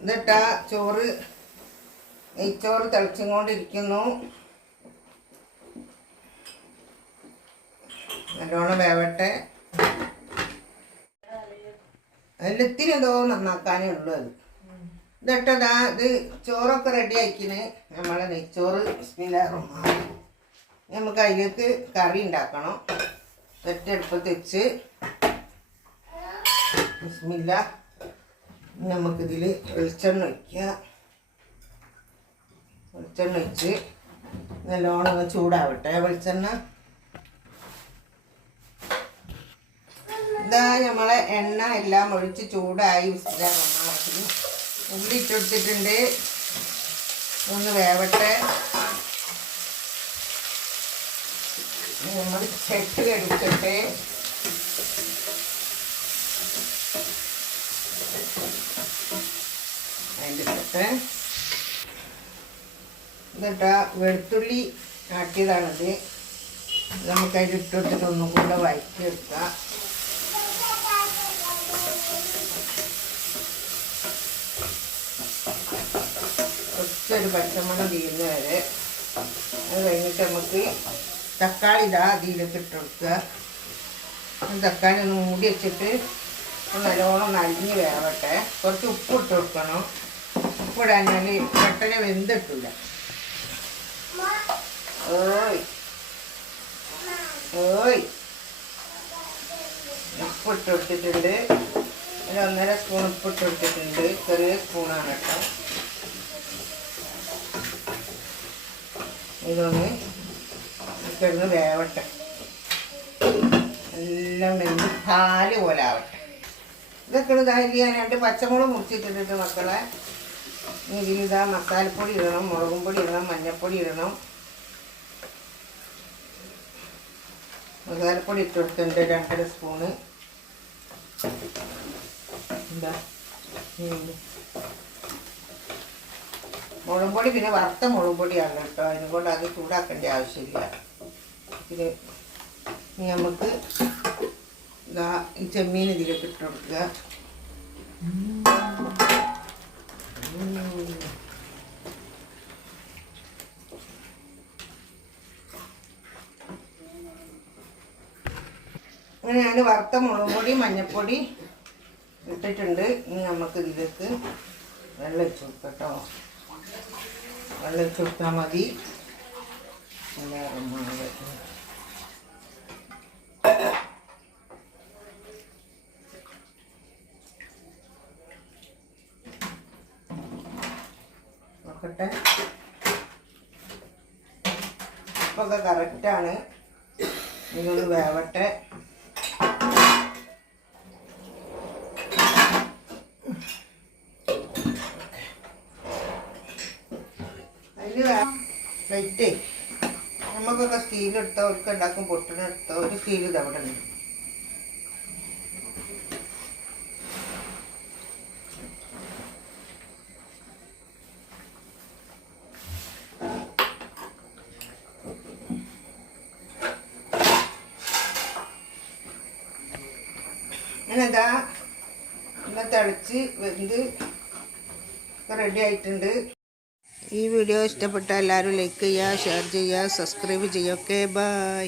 എന്നിട്ടാ ചോറ് നെയ്ച്ചോറ് തിളച്ചുകൊണ്ടിരിക്കുന്നു. നല്ലോണം വേവട്ടെ. അതിലിത്തിരി എന്തോ നന്നാക്കാനേ ഉള്ളൂ. അത് ഇതിട്ടതാ ഇത് ചോറൊക്കെ റെഡി ആക്കിന്. നമ്മളെ നെയ്ച്ചോറ് ബിസ്മില്ലാഹിർ. നമുക്ക് അതിലേക്ക് കറി ഉണ്ടാക്കണം. അടുപ്പത്ത് വെച്ച് ബിസ്മില്ല. നമുക്കിതിൽ വെളിച്ചെണ്ണ ഒഴിക്കുക. വെളിച്ചെണ്ണ ഒഴിച്ച് നല്ലോണം ഒന്ന് ചൂടാവട്ടെ വെളിച്ചെണ്ണ. ഇതാ നമ്മളെ എണ്ണ എല്ലാം ഒഴിച്ച് ചൂടായി. ഉള്ളി ഇട്ടെടുത്തിട്ടുണ്ട്. ഒന്ന് വേവട്ടെ. നമ്മൾ ചെട്ട് കടിച്ചിട്ട് അതിൻ്റെ എന്നിട്ടാ വെളുത്തുള്ളി ആട്ടിയതാണിത്. നമുക്കതിൽ ഇട്ടെടുത്തിട്ട് ഒന്നും കൂടെ വഴറ്റിയെടുക്കാം. കുറച്ചൊരു പച്ചമണം തീരുന്ന വരെ. അത് കഴിഞ്ഞിട്ട് നമുക്ക് തക്കാളി ഇതിലേക്ക് ഇട്ട് കൊടുക്കുക. തക്കാളി ഒന്ന് മൂടി വെച്ചിട്ട് നല്ലോണം നലിഞ്ഞ് വേവട്ടെ. കുറച്ച് ഉപ്പ് ഇട്ട് കൊടുക്കണം. ഉപ്പിടാഞ്ഞാൽ പെട്ടെന്ന് വെന്തിട്ടില്ല. ഓയ് ഉപ്പിട്ട് കൊടുത്തിട്ടുണ്ട്. ഒരു 1.5 സ്പൂൺ ഉപ്പിട്ട് കൊടുത്തിട്ടുണ്ട്. ചെറിയ സ്പൂണാണ് കേട്ടോ. ഇതൊന്ന് കിടന്ന് വേവട്ടെ. എല്ലാം വെന്ത് പാല് പോലെ ആവട്ടെ. ഇതൊക്കെ ഇതായി ഞാൻ 2 പച്ചമുളക് മുറിച്ചിട്ടിട്ട് മക്കളെ. ഇതിലിതാ മസാലപ്പൊടി ഇടണം, മുളകും പൊടി ഇടണം, മഞ്ഞൾപ്പൊടി ഇടണം. മസാലപ്പൊടി ഇട്ട് കൊടുത്തിട്ടുണ്ട് 2.5 സ്പൂണ്. എന്താ മുളക് പൊടി പിന്നെ വറുത്ത മുളക് പൊടിയാണ് കേട്ടോ. അതിനെക്കൊണ്ട് അത് ചൂടാക്കേണ്ട ആവശ്യമില്ല. ഇത് ഇനി നമുക്ക് ഇതാ ഈ ചെമ്മീൻ ഇതിലേക്ക് ഇട്ട് കൊടുക്കുക. അങ്ങനെ ഞാൻ വറുത്ത മുളക് പൊടി മഞ്ഞൾപ്പൊടി ഇട്ടിട്ടുണ്ട്. ഇനി നമുക്ക് ഇതിലേക്ക് വെള്ളം ഒഴിച്ച് കൊടുക്കാം കേട്ടോ. വെള്ളം ഒഴിച്ച് കൊടുത്താൽ മതി. നോക്കട്ടെ. ഉപ്പൊക്കെ കറക്റ്റാണ്. ഇതൊന്ന് വേവട്ടെ. പ്ലേറ്റ് നമുക്കൊക്കെ സ്റ്റീലെടുത്തോ അവർക്ക് ഉണ്ടാക്കും. പൊട്ടിനെടുത്തോ ഒരു സ്റ്റീൽ ഇതവിടെ ഉണ്ട്. അങ്ങനെതാ ഒന്ന് തിളച്ച് വെന്ത് റെഡി ആയിട്ടുണ്ട്. ഈ വീഡിയോ ഇഷ്ടപ്പെട്ട എല്ലാവരും ലൈക്ക് ചെയ്യുക, ഷെയർ ചെയ്യുക, സബ്സ്ക്രൈബ് ചെയ്യുക. Okay, by.